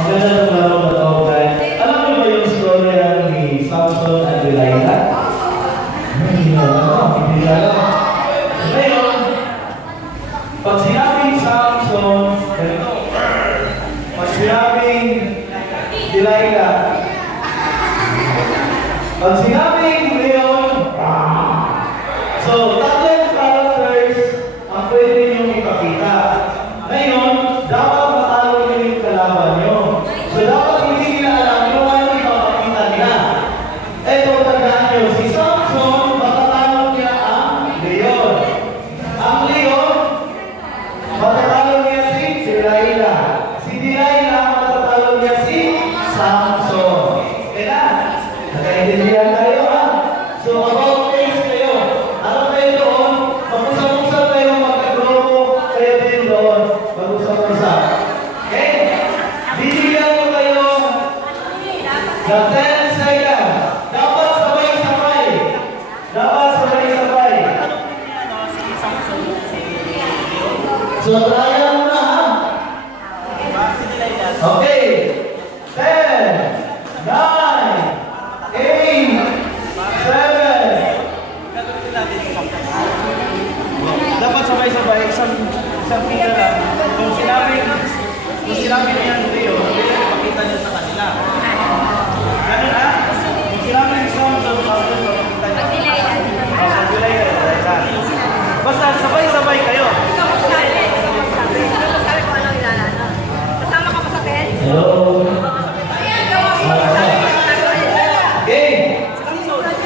Maganda ng laro na to, guys. Alam niyo ba yung storya ni Samson at Delilah? Hindi na alam. Hindi na alam. Ngayon, pag sinabing Samson, ganito. Pag sinabing Delilah, pag sinabing Leon, so, tatlong characters ang pwede niyong ipakita. Ngayon, dapat matalo niyo yung kalaban niyo. So, dapat hindi nila alam kung ano ipapakita nila. Eto, tandaan niyo, si Samson, matatalo niya ang Leon. Ang Leon, matatalo niya si Delilah. Si Delilah, matatalo niya si Samson. Kaya, nakaintindihan tayo, ha? So, about face kayo. Ano kayo doon? Mag-usap-usap kayo, magkagrupo kayo din doon. Mag-usap-usap. Okay? Bibigyan ko kayo ng 10 seconds. Dapat sabay-sabay. Dapat sabay-sabay. So, trial mo na, ha? Okay. 10, 9, 8, 7. Dapat sabay-sabay, isang pila lang. Kung sinabi niya ang Rio, pakita niya sa kanila. Ganun ha? Kung sinabi ni Samson, pakita niya. Pag-delay ka. Basta sabay-sabay kayo. Hello. Okay.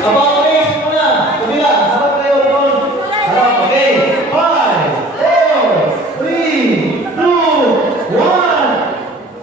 About face muna. Kabila. Harap kayo doon. Harap. Okay. 5, 4, 3, 2, 1.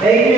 Thank you.